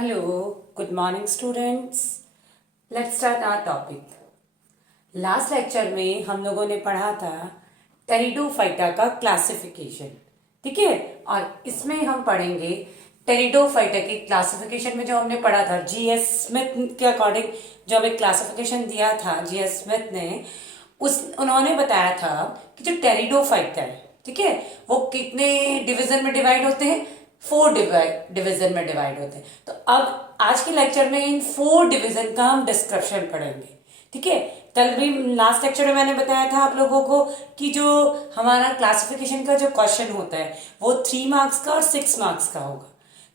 Hello, good morning students. Let's start our topic. Last lecture में हम लोगों ने पढ़ा था टेरिडोफाइटा का क्लासिफिकेशन, ठीक है। और इसमें हम पढ़ेंगे टेरिडोफाइटा की क्लासिफिकेशन में जो हमने पढ़ा था जीएस स्मिथ के अकॉर्डिंग जो हमें क्लासिफिकेशन दिया था जीएस स्मिथ ने, उन्होंने बताया था कि जो टेरिडोफाइटा है, ठीक है, वो कितने डिवीजन में डिवाइड होते हैं, 4 डिवीजन में डिवाइड होते हैं। तो अब आज के लेक्चर में इन 4 डिवीजन का हम डिस्क्रिप्शन पढ़ेंगे, ठीक है। कल भी लास्ट लेक्चर में मैंने बताया था आप लोगों को कि जो हमारा क्लासिफिकेशन का जो क्वेश्चन होता है वो 3 मार्क्स का और 6 मार्क्स का होगा।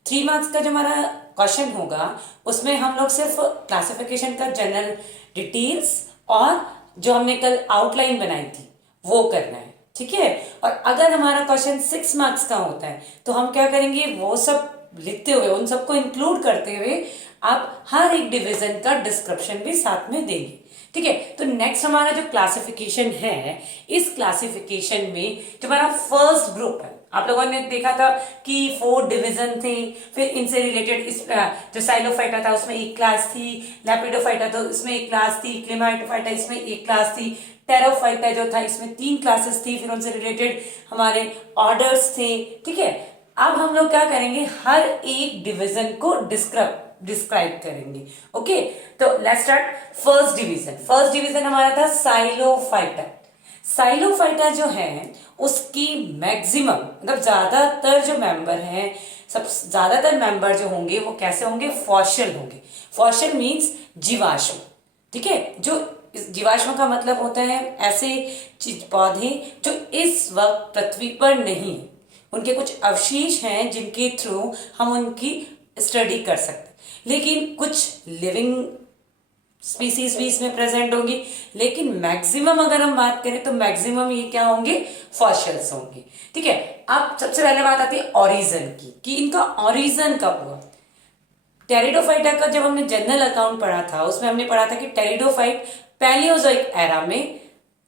3 मार्क्स का जो हमारा क्वेश्चन होगा उसमें हम लोग सिर्फ क्लासिफिकेशन का जनरल डिटेल्स और जो हमने कल आउटलाइन बनाई थी वो करना है, ठीक है। और अगर हमारा क्वेश्चन 6 मार्क्स का होता है तो हम क्या करेंगे, वो सब लिखते हुए उन सबको इंक्लूड करते हुए आप हर एक डिवीजन का डिस्क्रिप्शन भी साथ में देंगे, ठीक है। तो नेक्स्ट हमारा जो क्लासिफिकेशन है, इस क्लासिफिकेशन में जो हमारा फर्स्ट ग्रुप है, आप लोगों ने देखा था कि 4 डिवीजन थे, फिर इनसे रिलेटेड इस जो साइलोफाइटा था उसमें एक क्लास थी, लैपिडोफाइटा तो इसमें एक क्लास थी, क्लेमाइटोफाइटा इसमें एक क्लास थी, टेरोफाइटा जो था इसमें 3 क्लासेस थी, फिर उनसे रिलेटेड हमारे ऑर्डर्स थे, ठीक है। अब हम लोग क्या करेंगे, हर एक डिवीजन को डिस्क्राइब करेंगे, ओके। तो let's start first division. First division हमारा था साइलोफाइटा। साइलोफाइटा जो है उसकी मैक्सिमम मतलब ज्यादातर जो मेंबर हैं, सब ज्यादातर मेंबर जो होंगे वो कैसे होंगे, फॉसिल होंगे। फॉसिल मीन्स जीवाश्म, ठीक है। जो जीवाश्म का मतलब होता है ऐसे चीज पौधे जो इस वक्त पृथ्वी पर नहीं है, उनके कुछ अवशेष हैं जिनके थ्रू हम उनकी स्टडी कर सकते हैं। लेकिन कुछ लिविंग स्पीसीज भी इसमें प्रेजेंट होंगी, लेकिन मैक्सिमम अगर हम बात करें तो मैक्सिमम ये क्या होंगे, फॉसिल्स होंगे, ठीक है। अब सबसे पहले बात आती है ओरिजिन की, कि इनका ओरिजिन कब हुआ। टेरिडोफाइटा का जब हमने जनरल अकाउंट पढ़ा था उसमें हमने पढ़ा था कि टेरिडोफाइट पैलियोजोइक एरा में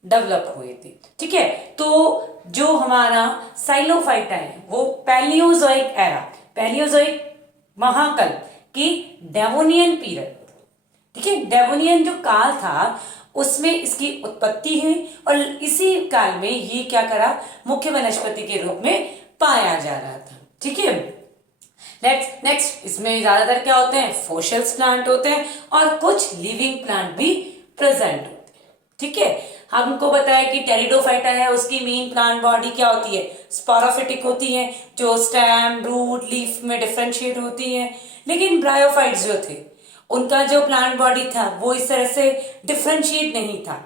डेवलप हुए थे, ठीक है। तो जो हमारा साइलोफाइटा है वो पैलियोजोइक एरा, पैलियोजोइक महाकल की डेवोनियन पीरियड, ठीक है, डेवोनियन जो काल था उसमें इसकी उत्पत्ति हुई और इसी काल में ये क्या करा, मुख्य वनस्पति के रूप में पाया जा रहा था, ठीक है। नेक्स्ट इसमें ज्यादातर क्या होते हैं, फोसिल्स प्लांट होते हैं और कुछ लिविंग प्लांट भी प्रेजेंट होते हैं, ठीक है। हमको बताया कि टेरिडोफाइटा है उसकी मेन प्लांट बॉडी क्या होती है, स्पोरोफिटिक होती है, जो स्टेम रूट लीफ में डिफरेंशिएट होती है। लेकिन ब्रायोफाइट्स जो थे उनका जो प्लांट बॉडी था वो इस तरह से डिफरेंशिएट नहीं था,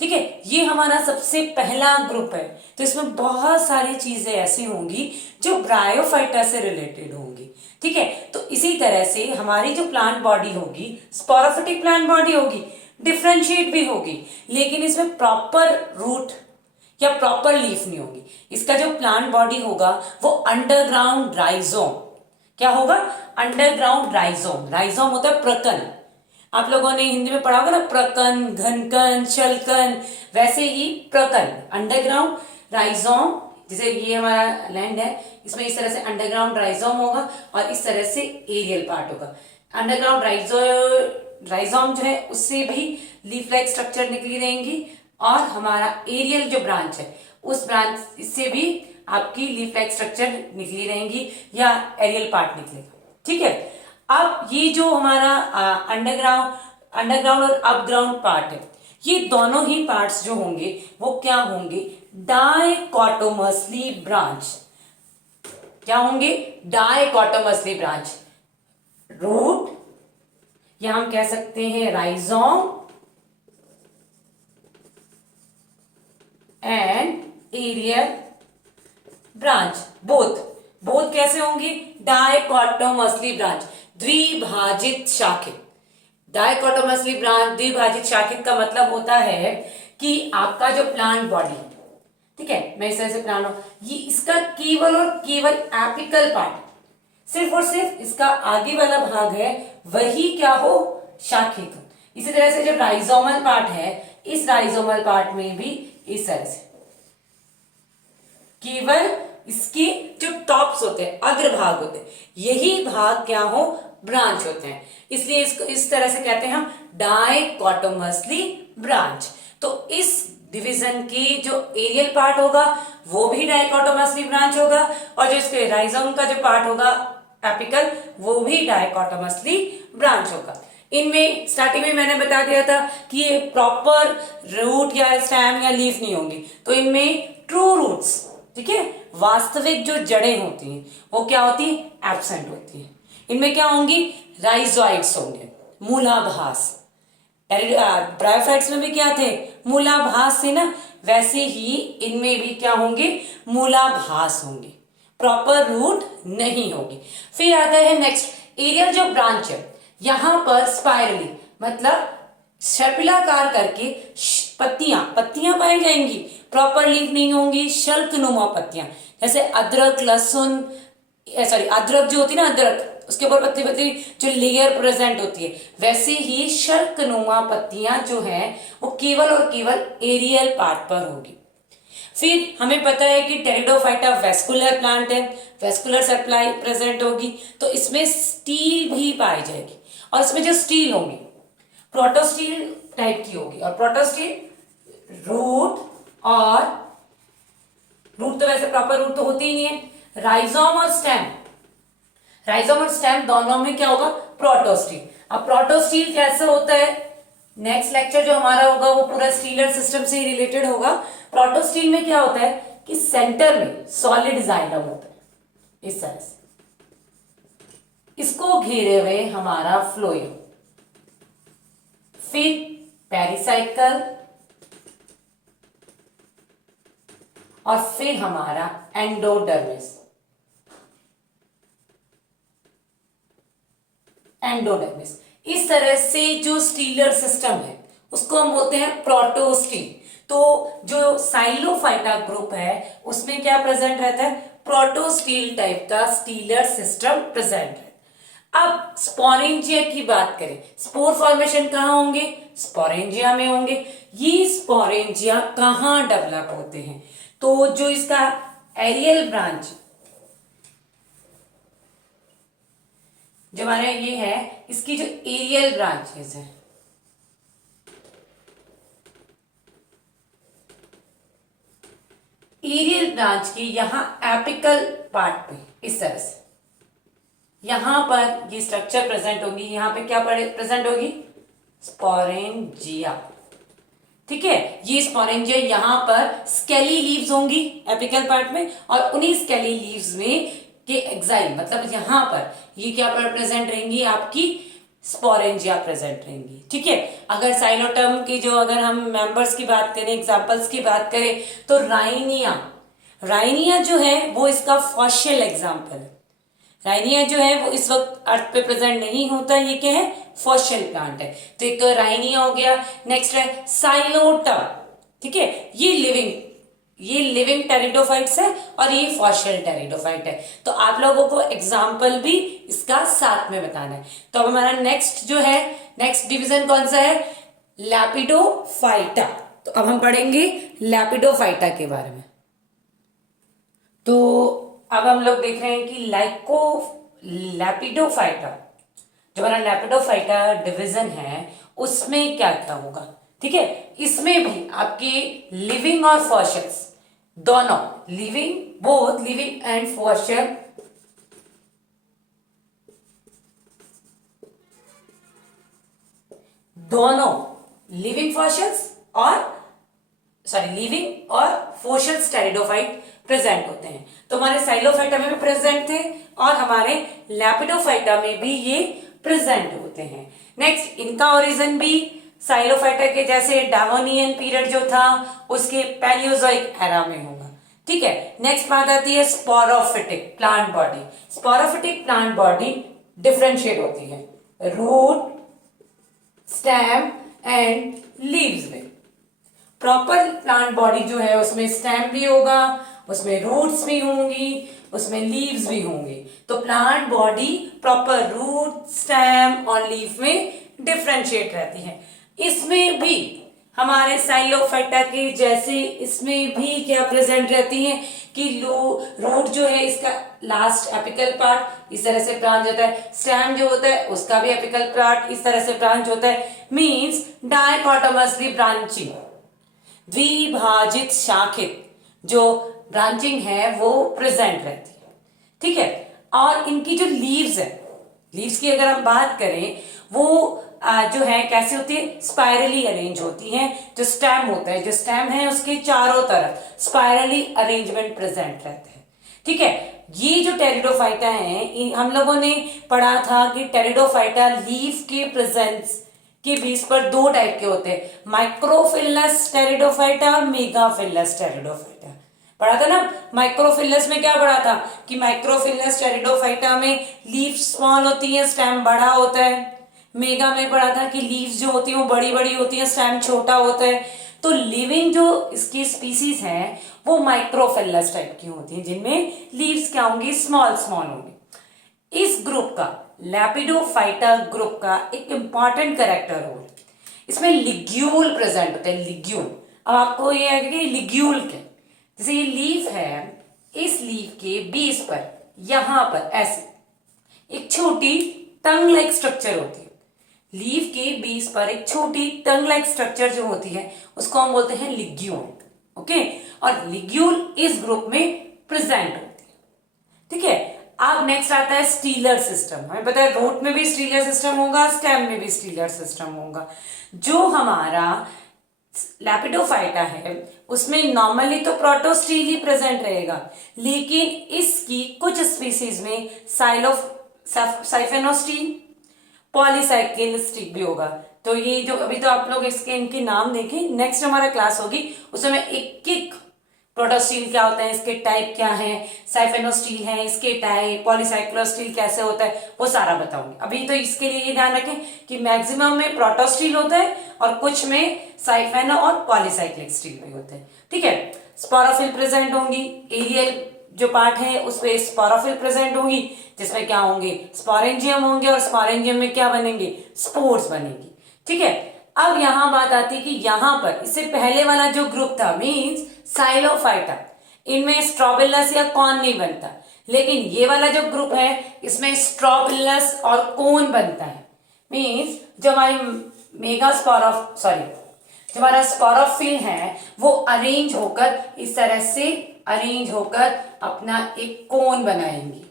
ठीक है। ये हमारा सबसे पहला ग्रुप है, तो इसमें बहुत सारी चीजें ऐसी होंगी जो ब्रायोफाइटा से रिलेटेड होंगी, ठीक है। तो इसी तरह से हमारी जो प्लांट बॉडी होगी स्पोरोफिटिक प्लांट बॉडी होगी, डिफरेंशिएट भी होगी, लेकिन इसमें प्रॉपर रूट या प्रॉपर लीफ नहीं होगी। इसका जो प्लांट बॉडी होगा वो अंडरग्राउंड राइजोम, क्या होगा, अंडरग्राउंड राइजोम। राइजोम होता है प्रकन, आप लोगों ने हिंदी में पढ़ा होगा ना, प्रकन, घनकन, शलकन, वैसे ही प्रकन अंडरग्राउंड राइजोम। जैसे ये हमारा लैंड है, इसमें इस तरह से अंडरग्राउंड राइजोम होगा और इस तरह से एरियल पार्ट होगा। अंडरग्राउंड राइजोम जो है उससे भी लीफ लाइक स्ट्रक्चर निकली रहेंगी और हमारा एरियल जो ब्रांच है उस ब्रांच इससे भी आपकी लीफ लाइक स्ट्रक्चर निकली रहेंगी या एरियल पार्ट निकलेगा, ठीक है। अब ये जो हमारा अंडरग्राउंड और अपग्राउंड पार्ट है, ये दोनों ही पार्ट्स जो होंगे वो क्या होंगे, डाइकोटोमसली ब्रांच। क्या होंगे, डाइकोटोमसली ब्रांच। रूट या हम कह सकते हैं rhizome and aerial branch, both कैसे होंगी, डाइकोटोमसली ब्रांच, द्विभाजित शाखित। डाइकोटोमसली ब्रांच द्विभाजित शाखित का मतलब होता है कि आपका जो प्लांट बॉडी, ठीक है, मैं इस तरह से प्लांट ये इसका केवल और केवल एपिकल पार्ट, सिर्फ और सिर्फ इसका आगे वाला भाग है वही क्या हो, शाखित हो। इसी तरह से जब राइजोमल पार्ट है, इस राइजोमल पार्ट में भी इस तरह से केवल इसके जो टॉप्स होते हैं, अग्रभाग होते हैं, यही भाग क्या हो, ब्रांच होते हैं, इसलिए इसको इस तरह से कहते हैं हम डाइकोटोमसली ब्रांच। तो इस डिवीजन की जो एरियल पार्ट होगा वो भी डाइकोटोमसली ब्रांच होगा, और जो इसके राइजोम का जो पार्ट होगा एपिकल, वो भी डाइकोटोमसली ब्रांच होगा। इनमें स्टार्टिंग में मैंने बता दिया था कि ये प्रॉपर रूट या स्टेम या लीफ नहीं होंगी, तो इनमें ट्रू रूट्स, ठीक है, वास्तविक जो जड़ें होती हैं वो क्या होती है, एब्सेंट होती है। इनमें क्या होंगी, राइजोइड्स होंगे, मूलाभास। ब्रायोफाइट्स में भी क्या थे, मूलाभास थे ना, वैसे ही इनमें भी क्या होंगे, मूलाभास होंगे, प्रॉपर रूट नहीं होगी। फिर आता है नेक्स्ट एरियल जो ब्रांच है, यहां पर स्पाइरली मतलब सर्पिलाकार करके पत्तियां पाई जाएंगी, प्रॉपर लीफ नहीं होंगी, शल्कनुमा पत्तियां, जैसे अदरक, लहसुन, अदरक जो होती है ना, अदरक उसके ऊपर पत्ती पत्ती जो लेयर प्रेजेंट होती है, वैसे ही शल्कनुमा पत्तियां जो है वो केवल और केवल एरियल पार्ट पर होगी। फिर हमें पता है कि टेरिडोफाइटा वेस्कुलर प्लांट है, वेस्कुलर सप्लाई प्रेजेंट होगी, तो इसमें स्टील भी पाई जाएगी, और इसमें जो स्टील होंगी प्रोटोस्टील टाइप की होगी, और प्रोटोस्टील रूट तो वैसे प्रॉपर रूट तो होती ही नहीं है, राइजोम और स्टेम दोनों में क्या होगा, प्रोटोस्टील। अब प्रोटोस्टील कैसे होता है, नेक्स्ट लेक्चर जो हमारा होगा वो पूरा स्टीलर सिस्टम से ही रिलेटेड होगा। प्रोटोस्टील में क्या होता है कि सेंटर में सॉलिड जाइलम होता है, इस तरह से, इसको घेरे हुए हमारा फ्लोएम, फिर पेरिसाइकल, और फिर हमारा एंडोडर्मिस। इस तरह से जो स्टीलर सिस्टम है उसको हम बोलते हैं प्रोटोस्टील। तो जो साइलोफाइटा ग्रुप है उसमें क्या प्रेजेंट रहता है, प्रोटोस्टील टाइप का स्टीलर सिस्टम प्रेजेंट है। अब स्पोरेंजिया की बात करें, स्पोर फॉर्मेशन कहां होंगे, स्पोरेंजिया में होंगे। ये स्पोरेंजिया कहां डेवलप होते हैं, तो जो इसका एरियल ब्रांच जो हमारे ये है, इसकी जो एरियल ब्रांचेस है, एरियल ब्रांच की यहां एपिकल पार्ट पे इस तरह से यहां पर ये स्ट्रक्चर प्रेजेंट होगी, यहां पे क्या प्रेजेंट होगी, स्पोरेंजिया, ठीक है। ये स्पोरेंजिया यहां पर स्केली लीव्स होंगी एपिकल पार्ट में, और उन्हीं स्केली लीव्स में के एक्साइल मतलब यहां पर ये क्या प्रेजेंट रहेंगी, आपकी स्पोरेंजिया प्रेजेंट रहेंगी, ठीक है। अगर साइलोटर्म की जो अगर हम मेंबर्स की बात करें, एग्जांपल्स की बात करें, तो राइनिया जो है वो इसका फॉसिल एग्जांपल है। राइनिया जो है वो इस वक्त अर्थ पे प्रेजेंट नहीं होता, ये क्या है, फॉसिल प्लांट है। तो एक तो राइनिया हो गया, नेक्स्ट है साइलोटर्म, ठीक है, ये लिविंग टेरिडोफाइट्स है और ये फॉसिल टेरिडोफाइट है। तो आप लोगों को एग्जाम्पल भी इसका साथ में बताना है। तो अब हमारा नेक्स्ट जो है, नेक्स्ट डिवीजन कौन सा है, लैपिडोफाइटा। तो अब हम पढ़ेंगे लैपिडोफाइटा के बारे में। तो अब हम लोग देख रहे हैं कि लैपिडोफाइटा, जो हमारा लैपिडोफाइटा डिवीजन है उसमें क्या क्या होगा, ठीक है। इसमें भी आपके लिविंग और फॉसिल्स दोनों, बोथ लिविंग एंड फॉसिल दोनों, लिविंग और फॉसिल्स टेरिडोफाइट प्रेजेंट होते हैं। तो हमारे साइलोफाइटा में भी प्रेजेंट थे और हमारे लैपिडोफाइटा में भी ये प्रेजेंट होते हैं। नेक्स्ट, इनका ओरिजिन भी साइलोफाइटा के जैसे डावोनियन पीरियड जो था उसके पैलियोजोइक एरा में होगा, ठीक है। नेक्स्ट बात आती है sporophytic plant body. Sporophytic plant body differentiate होती है रूट, स्टेम एंड लीव्स में। प्रॉपर प्लांट बॉडी जो है उसमें स्टेम भी होगा, उसमें रूट्स भी होंगी, उसमें लीव्स भी होंगी। तो plant body proper root, stem और लीफ में डिफरेंशिएट रहती है। इसमें भी हमारे साइलोफाइटा के जैसे इसमें भी क्या प्रेजेंट रहती है कि रूट जो है इसका लास्ट एपिकल पार्ट इस तरह से ब्रांच होता है, स्टेम जो होता है उसका भी एपिकल पार्ट इस तरह से ब्रांच होता है, मींस डायकोटोमसली ब्रांचिंग, द्विभाजित शाखित जो ब्रांचिंग है वो प्रेजेंट रहती है। ठीक है, और इनकी जो लीव्स है, लीव्स की अगर हम बात करें वो जो है कैसे होती है, स्पाइरली अरेंज होती है। जो स्टेम होता है, जो स्टेम है उसके चारों तरफ स्पाइरली अरेंजमेंट प्रेजेंट रहते हैं। ठीक है, ये जो टेरिडोफाइटा है हम लोगों ने पढ़ा था कि टेरिडोफाइटा लीफ के प्रेजेंस के बेस पर दो टाइप के होते हैं, माइक्रोफिलस टेरिडोफाइटा और मेगाफिलस टेरिडोफाइटा। पढ़ा था ना, माइक्रोफिलस में क्या पढ़ा था कि माइक्रोफिलस टेरिडोफाइटा में लीफ स्मॉल होती है, स्टेम बड़ा होता है। मेगा में पढ़ा था कि लीव्स जो होती है वो बड़ी बड़ी होती है, स्टेम छोटा होता है। तो लिविंग जो इसकी स्पीसीज हैं वो माइक्रोफिलस टाइप की होती हैं जिनमें लीव्स क्या होंगी, स्मॉल स्मॉल होंगी। इस ग्रुप का, लैपिडोफाइटा ग्रुप का एक इंपॉर्टेंट कैरेक्टर रोल, इसमें लिग्यूल प्रेजेंट होते हैं, लिग्यूल। अब आपको ये है कि लिग्यूल के जैसे ये लीफ है, इस लीफ के बेस पर यहां पर ऐसे एक छोटी टंग लाइक स्ट्रक्चर होती है। लीफ के बेस पर एक छोटी टंग लाइक स्ट्रक्चर जो होती है उसको हम बोलते हैं लिग्यूल। ओके, और लिग्यूल इस ग्रुप में प्रेजेंट होती है। ठीक है, अब नेक्स्ट आता है स्टीलर सिस्टम। हमें पता है रूट में भी स्टीलर सिस्टम होगा, स्टेम में भी स्टीलर सिस्टम होगा। जो हमारा लैपिडोफाइटा है उसमें नॉर्मली तो प्रोटोस्टील ही प्रेजेंट रहेगा, लेकिन इसकी कुछ स्पीसीज में साइफेनोस्टील, पॉलीसाइकिल स्टिक भी होगा। तो ये जो अभी तो आप लोग इसके इनके नाम देखें, नेक्स्ट हमारा क्लास होगी उसमें एक एक प्रोटोस्टील क्या होता है, इसके टाइप क्या है, साइफेनोस्टील है इसके टाइप, पॉलीसाइक्लोस्टील कैसे होता है वो सारा बताऊंगी। अभी तो इसके लिए ये ध्यान रखें कि मैक्सिमम में प्रोटोस्टील होता है और कुछ में साइफेनो और पॉलीसाइक्लिक स्टील भी होते हैं। ठीक है, स्पोरोफिल प्रेजेंट होंगी, एरियल जो पार्ट है उस पे स्पोरोफिल प्रेजेंट होंगी जिसमें क्या होंगे, स्पोरेंजियम होंगे, और स्पोरेंजियम में क्या बनेंगे, स्पोर्स बनेंगी। ठीक है, अब यहां बात आती है कि यहां पर इससे पहले वाला जो ग्रुप था मींस साइलोफाइटा, इनमें स्ट्रोबिलस या कॉन नहीं बनता, लेकिन ये वाला जो ग्रुप है इसमें स्ट्रोबिलस और कोन बनता है। मींस जो हमारी जो हमारा स्पोरोफिल है वो अरेंज होकर इस तरह से अरेंज होकर अपना एक कोन बनाएंगी।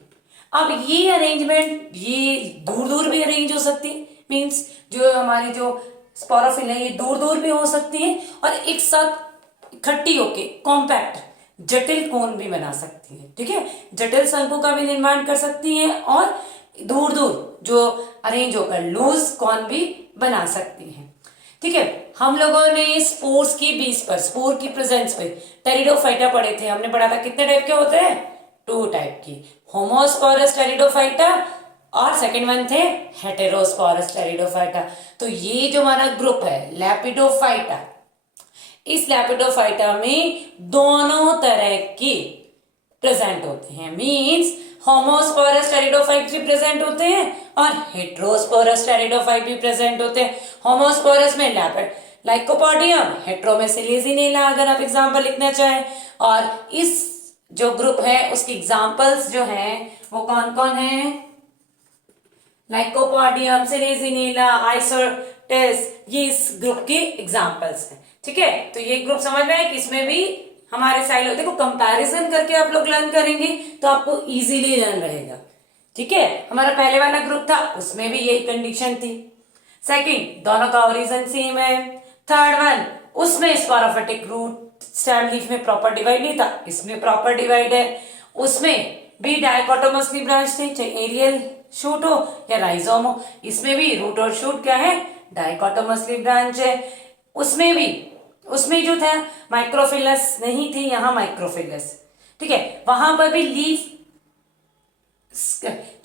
अब ये अरेंजमेंट ये दूर दूर भी अरेंज हो सकती है, मींस जो हमारी जो स्पोरोफिल है ये दूर दूर भी हो सकती है और एक साथ इकट्ठी होके कॉम्पैक्ट जटिल कोन भी बना सकती है। ठीक है, जटिल शंकु का भी निर्माण कर सकती है और दूर दूर जो अरेंज होकर लूज कोन भी बना सकती है। ठीक है, हम लोगों ने स्पोर्स की बेस पर, स्पोर की प्रेजेंस पे टेरिडोफाइटा पढ़े थे। हमने पढ़ा था कितने टाइप के होते हैं, 2 टाइप की, होमोस्पोरस टेरिडोफाइटा और सेकंड वन थे हेटेरोस्पोरस टेरिडोफाइटा। तो ये जो हमारा ग्रुप है लैपिडोफाइटा, इस लैपिडोफाइटा में दोनों तरह के प्रेजेंट होते हैं, मींस होमोस्पोरस टेरिडोफाइट भी प्रेजेंट होते हैं और हेटेरोस्पोरस टेरिडोफाइट भी प्रेजेंट होते हैं। होमोस्पोरस में लाइकोपोडियम, हेटेरो में सिलेजिनेला अगर आप एग्जांपल लिखना चाहें। और इस जो ग्रुप है उसके एग्जांपल्स जो हैं वो कौन कौन हैं, लाइकोपोडियम, सिलेजिनेला, आइसोटेस, ये इस ग्रुप के एग्जांपल्स हैं। ठीक है, तो ये ग्रुप समझ में है कि इसमें भी हमारे साइलो, देखो कंपैरिजन करके आप लोग लर्न करेंगे तो आपको इजीली लर्न रहेगा। ठीक है, हमारा पहले वाला ग्रुप था उसमें भी यही कंडीशन थी। सेकंड, दोनों का ओरिजिन सेम है। थर्ड वन, उसमें स्पोरोफिटिक रूट स्टेम लीफ में प्रॉपर डिवाइड नहीं था, इसमें प्रॉपर डिवाइड है। उसमें भी डायकोटोमसली ब्रांच थे, चाहे एरियल शूट हो या राइजोम हो, इसमें भी रूट और शूट क्या है, डायकोटोमसली ब्रांच है। उसमें जो था माइक्रोफिलस नहीं थी, यहां माइक्रोफिलस। ठीक है, वहां पर भी लीफ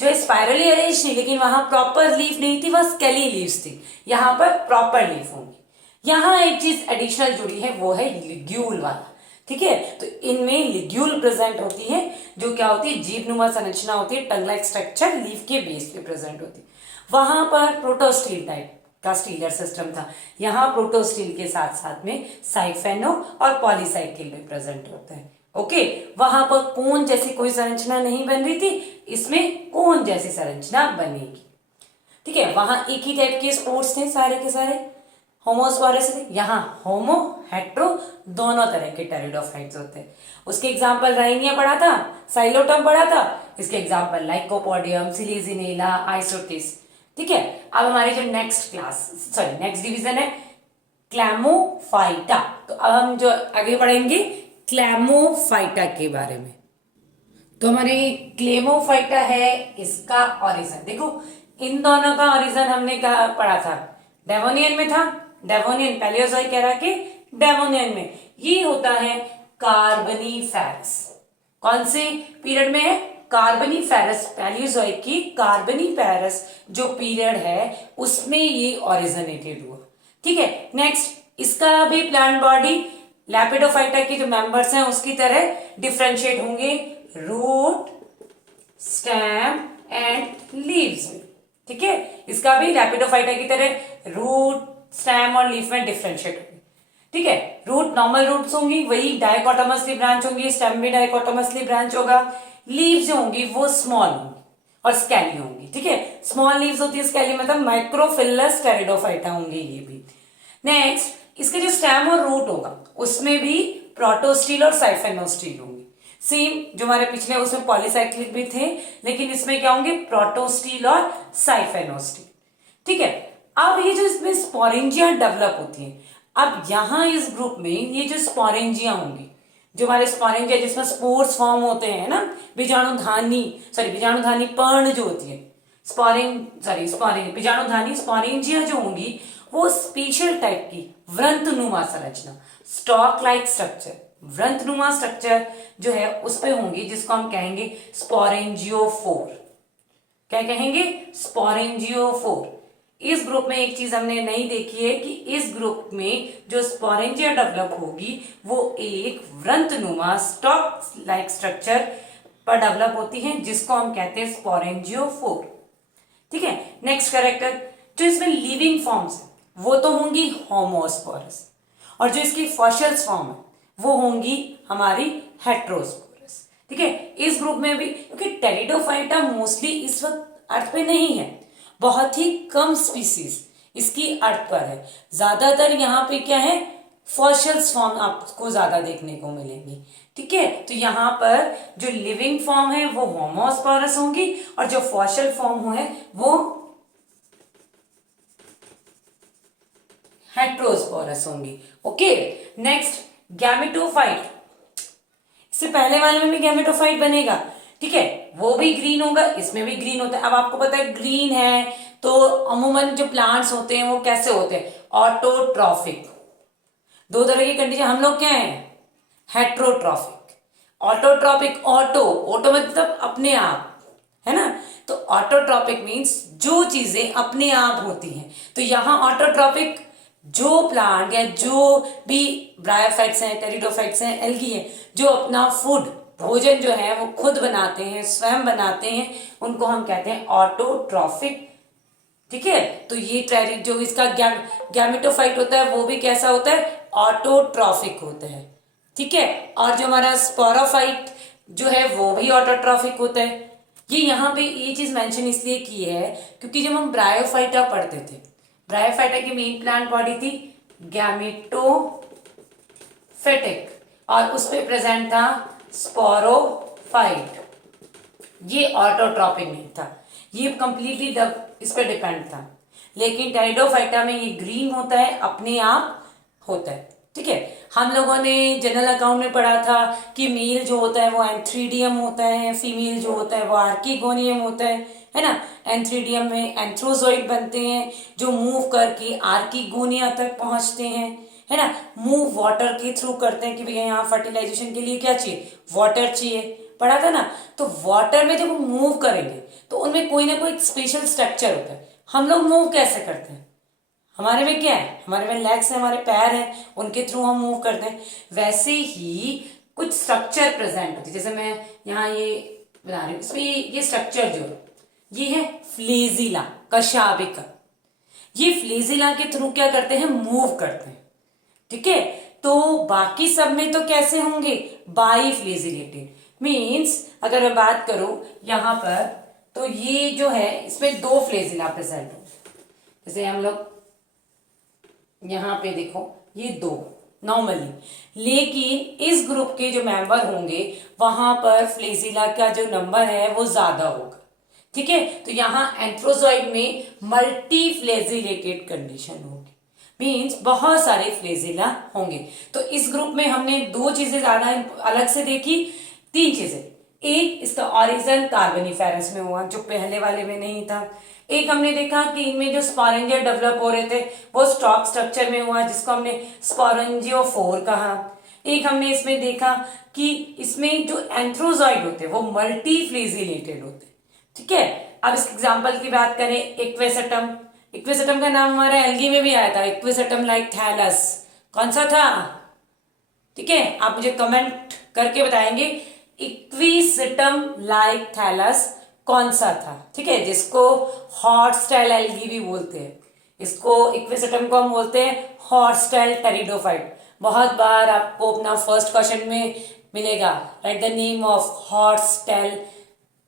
जो स्पाइरली अरेंज थी, लेकिन वहां प्रॉपर लीफ नहीं थी, वह स्केली लीव्स थी, यहां पर प्रॉपर लीफ होंगी। यहां एक चीज एडिशनल जुड़ी है वो है लिग्यूल वाला। ठीक है, तो इनमें लिग्यूल प्रेजेंट होती है जो क्या होती है, जीवनुमा संरचना होती है, टंग लाइक स्ट्रक्चर लीफ के बेस पे प्रेजेंट होती है। वहां पर प्रोटोस्टील टाइप का स्टीलर सिस्टम था। यहाँ प्रोटोस्टील के साथ साथ में साइफेनो और पॉलीसाइकिल भी प्रेजेंट होता है। ओके, वहां पर कोन जैसी कोई संरचना नहीं बन रही थी, इसमें कोन जैसी संरचना बनेगी। ठीक है, वहां एक ही टाइप के स्पोर्स थे सारे के सारे, होमोस्पोरस थे। यहाँ होमो हेट्रो दोनों तरह के टेरिडोफाइट्स होते हैं। उसके एग्जाम्पल राइनिया पढ़ा था, साइलोटम पढ़ा था, इसके एग्जाम्पल लाइकोपोडियम, सिलीजिनेला, आइसोटिस। ठीक है, अब हमारी जो नेक्स्ट डिवीजन है क्लैमोफाइटा। तो अब हम जो आगे बढ़ेंगे क्लैमोफाइटा के बारे में। तो हमारे क्लेमोफाइटा है, इसका ओरिजिन देखो, इन दोनों का ओरिजिन हमने कहा पढ़ा था, डेवोनियन में था। डेवोनियन पैलियोजोइक एरा के डेवोनियन में ये होता है कार्बनीफेरस। कौन से पीरियड में है? कार्बनीफेरस, पैलियोजोइक की कार्बनीफेरस जो पीरियड है उसमें ये ओरिजिनेटेड हुआ। ठीक है, नेक्स्ट इसका भी प्लांट बॉडी लैपिडोफाइटा के जो मेंबर्स हैं उसकी तरह डिफरेंशिएट होंगे रूट, स्टेम एंड लीव्स में। ठीक है, इसका भी लैपिडोफाइटा की तरह रूट, स्टेम और लीफ में डिफरेंशिएट होंगे। ठीक है, रूट नॉर्मल रूट्स होंगी, वही डाइकोटोमसली ब्रांच होंगी, स्टेम भी डाइकोटोमसली ब्रांच होगा। लीव्स जो होंगी वो स्मॉल होंगी और स्केली होंगी। ठीक है, स्मॉल लीव्स होती है, स्केली मतलब माइक्रोफिलस टेरिडोफाइटा होंगे ये भी। नेक्स्ट इसके जो स्टेम और रूट होगा उसमें भी प्रोटोस्टील और साइफेनोस्टील होंगे। सेम जो हमारे पिछले उसमें पॉलीसाइक्लिक भी थे, लेकिन इसमें क्या होंगे? प्रोटोस्टील और साइफेनोस्टील। ठीक है, अब ये जो इसमें स्पोरेंजिया डेवलप होती है, अब यहां इस ग्रुप में ये जो स्पोरेंजिया होंगी, जो हमारे स्पोरेंजिया जिसमें स्पोर्स फॉर्म होते हैं ना, बीजाणुधानी पर्ण जो होती है, बीजाणुधानी स्पोरेंजिया जो होंगी वो स्पेशल टाइप की व्रंतनुमा संरचना, स्टॉक लाइक स्ट्रक्चर, व्रंतनुमा स्ट्रक्चर जो है उस पे होंगी, जिसको हम कहेंगे स्पोरेंजियोफोर। क्या कहेंगे? स्पोरेंजियोफोर। इस ग्रुप में एक चीज हमने नहीं देखी है कि इस ग्रुप में जो स्पोरेंजिया डेवलप होगी वो एक व्रंतनुमा स्टॉक लाइक स्ट्रक्चर पर डेवलप होती है, जिसको हम कहते हैं स्पोरेंजियोफोर। ठीक है, नेक्स्ट कैरेक्टर जो इसमें लिविंग फॉर्म्स है वो तो होंगी होमोस्पोरस, और जो इसकी फॉसिल्स फॉर्म है वो होंगी हमारी हेट्रोस्पोरस। ठीक है, इस ग्रुप में भी, क्योंकि टेरिडोफाइटा मोस्टली इस वक्त अर्थ पे नहीं है, बहुत ही कम स्पीसीज इसकी अर्थ पर है। ज्यादातर यहाँ पे क्या है? फॉसिल्स फॉर्म आपको ज्यादा देखने को मिलेंगी। ठीक है, तो यहाँ पर जो लिविंग फॉर्म है वो होमोस्पोरस होंगी, और जो फॉसिल फॉर्म है वो हेट्रोस्पोरस होंगी। Okay, next gametophyte. इससे पहले वाले में भी गैमेटोफाइट बनेगा। ठीक है, वो भी ग्रीन होगा, इसमें भी ग्रीन होता है। अब आपको पता है ग्रीन है तो अमूमन जो प्लांट्स होते हैं वो कैसे होते हैं? ऑटोट्रॉफिक। दो तरह की कंडीशन, हम लोग क्या है? हेट्रोट्रॉफिक। ऑटोट्रॉपिक, ऑटो मतलब अपने आप, है ना? तो ऑटोट्रॉपिक मीन्स जो चीजें अपने आप होती हैं। तो यहां ऑटोट्रॉपिक जो प्लांट या जो भी ब्रायोफाइट्स हैं, टेरिडोफाइट्स हैं, एल्गी है, जो अपना फूड भोजन जो है वो खुद बनाते हैं, स्वयं बनाते हैं, उनको हम कहते हैं ऑटोट्रॉफिक। ठीक है, तो ये जो इसका गैमेटोफाइट होता है वो भी कैसा होता है? ऑटोट्रॉफिक होता है। ठीक है, और जो हमारा स्पोरोफाइट जो है वो भी ऑटोट्रॉफिक होता है। ये यहाँ पे ये चीज मेंशन इसलिए की है क्योंकि जब हम ब्रायोफाइटा पढ़ते थे, ब्रायोफाइटा की मेन प्लांट बॉडी थी गैमेटोफिटिक, और उस पे प्रेजेंट था स्पोरोफाइट। ये ऑटोट्रॉपिक नहीं था, ये कंप्लीटली इस पे डिपेंड था। लेकिन टेरिडोफाइटा में ये ग्रीन होता है, अपने आप होता है। ठीक है, हम लोगों ने जनरल अकाउंट में पढ़ा था कि मेल जो होता है वो एंथ्रीडियम होता है, फीमेल जो होता है वो आर्किगोनियम होता है ना? एंथ्रीडियम में एंथ्रोजोइड बनते हैं जो मूव करके आर्किगोनिया तक पहुंचते हैं, है ना? मूव वाटर के थ्रू करते हैं कि भैया यहाँ फर्टिलाइजेशन के लिए क्या चाहिए? वाटर चाहिए, पढ़ा था ना? तो वाटर में जब वो मूव करेंगे तो उनमें कोई ना कोई स्पेशल स्ट्रक्चर होता है। हम लोग मूव कैसे करते हैं? हमारे में क्या है? हमारे में लेग्स है, हमारे पैर हैं, उनके थ्रू हम मूव करते हैं। वैसे ही कुछ स्ट्रक्चर प्रेजेंट होती है, जैसे मैं यहाँ ये बना रही हूँ, इसमें ये स्ट्रक्चर जो ये है फ्लेजिला, कशाबिका। ये फ्लेजिला के थ्रू क्या करते हैं, मूव करते हैं। ठीक है, तो बाकी सब में तो कैसे होंगे, बाई फ्लेजिलेटेड। मीन्स अगर मैं बात करूं यहां पर, तो ये जो है इसमें दो फ्लेजिला प्रेजेंट हो, जैसे हम लोग यहां पे देखो ये दो नॉर्मली, लेकिन इस ग्रुप के जो मेंबर होंगे वहां पर फ्लेजिला का जो नंबर है वो ज्यादा होगा। ठीक है, तो यहाँ एंथ्रोजॉइड में मल्टी फ्लेजिलेटेड कंडीशन होगी, मीन्स बहुत सारे फ्लेजिला होंगे। तो इस ग्रुप में हमने दो चीजें ज्यादा अलग से देखी, तीन चीजें। एक, इसका ऑरिजिन कार्बोनिफेरस में हुआ जो पहले वाले में नहीं था। एक हमने देखा कि इनमें जो स्पोरेंजिया डेवलप हो रहे थे वो स्टॉक स्ट्रक्चर में हुआ जिसको हमने स्पोरेंजियोफोर कहा। एक हमने इसमें देखा कि इसमें जो एंथ्रोजॉइड होते हैं वो मल्टी फ्लेजिलेटेड होते हैं। ठीक है, अब इस एग्जांपल की बात करें, इक्वेसेटम। इक्वेसेटम का नाम हमारा एल्गी में भी आया था, इक्वेसेटम लाइक थैलस। कौन सा था? ठीक है, आप मुझे कमेंट करके बताएंगे इक्वेसेटम लाइक थैलस कौन सा था। ठीक है, जिसको हॉट स्टाइल एल्गी भी बोलते हैं, इसको इक्वेसेटम को हम बोलते हैं हॉट स्टाइल टेरिडोफाइट। बहुत बार आपको अपना फर्स्ट क्वेश्चन में मिलेगा, right the name of hot style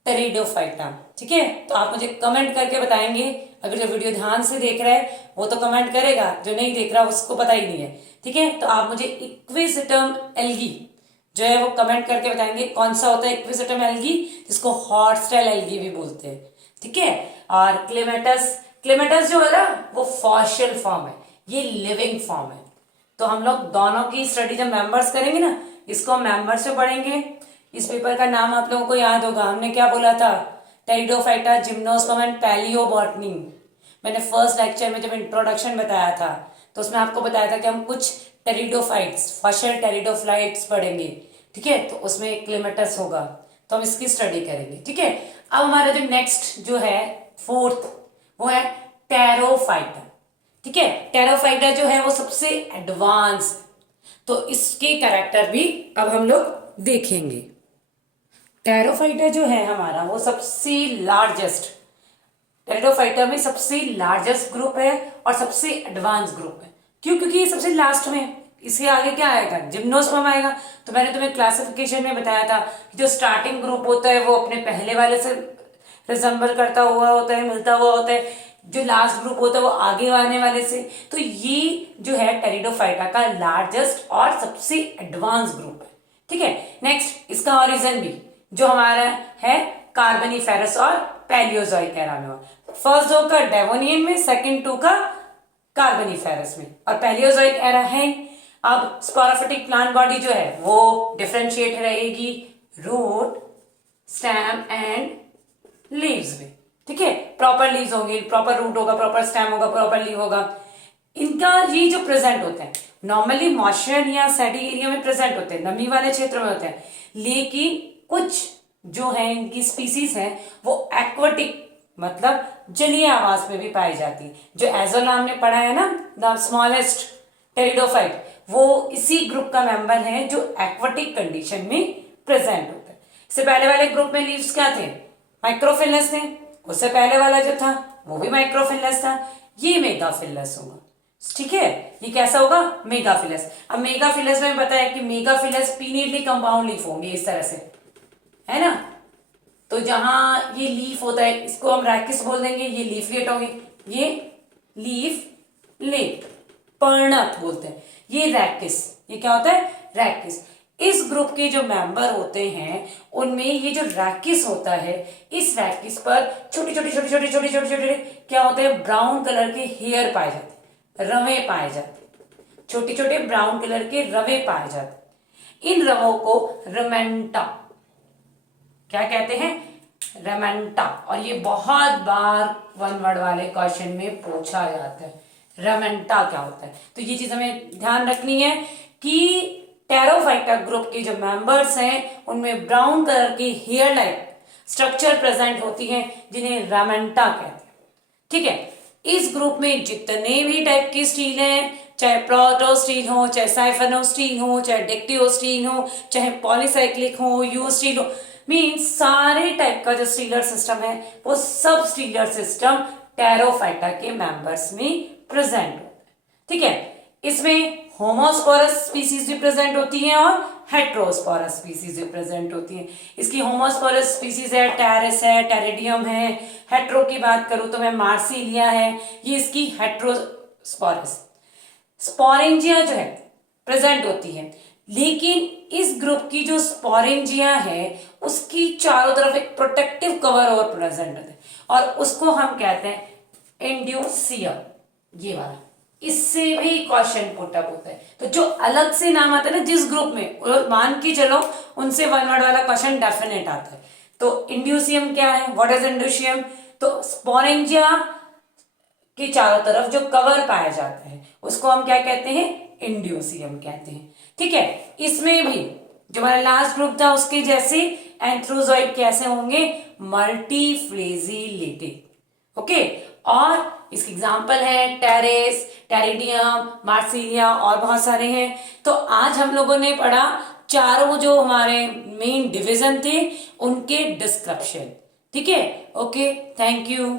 pteridophyta. ठीक है, तो आप मुझे कमेंट करके बताएंगे। अगर जो वीडियो ध्यान से देख रहा है वो तो कमेंट करेगा, जो नहीं देख रहा उसको पता ही नहीं है। ठीक है, तो आप मुझे इक्वेसेटम एल्गी जो है वो कमेंट करके बताएंगे कौन सा होता है इक्वेसेटम एल्गी, जिसको हॉट स्टाइल एल्गी भी बोलते हैं। ठीक है, और क्लेमेटस, क्लेमेटस जो है ना वो फॉसिल फॉर्म है, ये लिविंग फॉर्म है। तो हम लोग दोनों की स्टडी जब मेंबर्स करेंगे ना, इसको मेंबर से पढ़ेंगे। इस पेपर का नाम आप लोगों को याद होगा, हमने क्या बोला था, टेरिडोफाइटा, जिम्नोस्पर्म एंड पैलियोबॉटनी। मैंने फर्स्ट लेक्चर में जब इंट्रोडक्शन बताया था तो उसमें आपको बताया था कि हम कुछ टेरिडोफाइट्स, फॉसिल टेरिडोफाइट्स पढ़ेंगे। ठीक है, तो उसमें एक क्लेमेटस होगा, तो हम इसकी स्टडी करेंगे। ठीक है, अब हमारा जो नेक्स्ट जो है फोर्थ, वो है टेरोफाइटा। ठीक है, टेरोफाइटा जो है वो सबसे एडवांस, तो इसके कैरेक्टर भी अब हम लोग देखेंगे। टेरोफाइटा जो है हमारा वो सबसे लार्जेस्ट, टेरिडोफाइटा में सबसे लार्जेस्ट ग्रुप है और सबसे एडवांस ग्रुप है। क्यों? क्योंकि ये सबसे लास्ट में, इसके आगे क्या आएगा, जिम्नोस्पर्म आएगा। तो मैंने तुम्हें क्लासिफिकेशन में बताया था कि जो स्टार्टिंग ग्रुप होता है वो अपने पहले वाले से रिजेंबल करता हुआ होता है, मिलता हुआ होता है। जो लास्ट ग्रुप होता है वो आगे आने वाले से। तो ये जो है टेरिडोफाइटा का लार्जेस्ट और सबसे एडवांस ग्रुप है। ठीक है, नेक्स्ट इसका ऑरिजिन भी जो हमारा है कार्बोनिफेरस और पैलियोजोइक एरा में। फर्स्ट दो का डेवोनियन में, सेकंड टू का कार्बोनिफेरस में, और पैलियोजोइक एरा है। अब स्पोरोफिटिक प्लांट बॉडी जो है वो डिफरेंशिएट रहेगी रूट, स्टेम एंड लीव्स में। ठीक है, प्रॉपर लीव्स होंगे, प्रॉपर रूट होगा, प्रॉपर स्टेम होगा, प्रॉपर लीव होगा। इनका ये जो प्रेजेंट होते हैं नॉर्मली मॉइस्चर या सैडी एरिया में प्रेजेंट होते हैं, नमी वाले क्षेत्र में होते हैं, लेकिन कुछ जो है इनकी स्पीसीज हैं वो एक्वाटिक मतलब जलीय आवास में भी पाई जाती है। जो एजोला हमने पढ़ा है ना, द स्मॉलेस्ट टेरिडोफाइट, वो इसी ग्रुप का मेंबर है जो एक्वाटिक कंडीशन में प्रेजेंट होता है। इससे पहले वाले ग्रुप में लीव्स क्या थे, माइक्रोफिलस थे। उससे पहले वाला जो था वो भी माइक्रोफिलस था, ये मेगाफिलस होगा। ठीक है, ये कैसा होगा, मेगाफिलस। अब मेगाफिलस में बताया कि मेगाफिलस पीनियडली कंपाउंड लीफ होंगे इस तरह से, है ना। तो जहां ये लीफ होता है इसको हम रैकिस बोल देंगे, ये लीफलेट होंगे, ये लीफ लेट, पर्णक बोलते हैं, ये रैकिस। ये क्या होता है, रैकिस। इस ग्रुप के जो मेंबर होते हैं उनमें ये जो रैकिस होता है, इस रैकिस पर छोटे छोटे छोटे छोटे छोटे छोटे छोटे क्या होते हैं, ब्राउन कलर के हेयर पाए जाते, रवे पाए जाते, छोटे छोटे ब्राउन कलर के रवे पाए जाते। इन रवों को रमेंटा क्या कहते हैं, रमेंटा। और ये बहुत बार वन वर्ड वाले क्वेश्चन में पूछा जाता है, रमेंटा क्या होता है। तो ये चीज हमें ध्यान रखनी है कि टेरोफाइटा ग्रुप के जो मेंबर्स हैं उनमें ब्राउन कलर की हेयर लाइक स्ट्रक्चर प्रेजेंट होती है जिन्हें रमेंटा कहते हैं। ठीक है, इस ग्रुप में जितने भी टाइप की स्टील हैं, चाहे प्रोटो स्टील हो, चाहे साइफनो स्टील हो, चाहे डिक्टियो स्टील हो, चाहे पॉलीसाइक्लिक हो, यू स्टील हो, मीन्स सारे टाइप का जो स्टीलर सिस्टम है वो सब स्टीलर सिस्टम टेरोफाइटा के मेंबर्स में प्रेजेंट होता है। ठीक है, इसमें होमोस्पोरस स्पीसीज भी प्रेजेंट होती हैं और हेट्रोस्पोरस स्पीसीज भी प्रेजेंट होती हैं। इसकी होमोस्पोरस स्पीसीज है, टेरिस है, टेरिडियम है। हेट्रो की बात करूं तो मैं मार्सिलिया है, ये इसकी हेट्रोस्पोरस। स्पोरेंजिया जो है प्रेजेंट होती है, लेकिन इस ग्रुप की जो स्पोरेंजिया है उसकी चारों तरफ एक प्रोटेक्टिव कवर और प्रेजेंट होता है और उसको हम कहते हैं इंड्यूसियम। ये वाला, इससे भी क्वेश्चन पुटअप होता है। तो जो अलग से नाम आता है ना जिस ग्रुप में, मान के चलो उनसे वन वर्ड वाला क्वेश्चन डेफिनेट आता है। तो इंड्यूसियम क्या है, व्हाट इज इंड्यूसियम? तो स्पोरेंजिया के चारों तरफ जो कवर पाया जाता है उसको हम क्या कहते हैं, इंड्यूसियम कहते हैं। ठीक है, इसमें भी जो हमारा लास्ट ग्रुप था उसके जैसे एंथ्रोजॉइड कैसे होंगे, मल्टीफ्लेजिलेटेड। ओके, और इसके एग्जाम्पल है टेरेस, टेरिडियम, मार्सिलिया और बहुत सारे हैं। तो आज हम लोगों ने पढ़ा चारों जो हमारे मेन डिवीजन थे उनके डिस्क्रिप्शन। ठीक है, ओके, थैंक यू।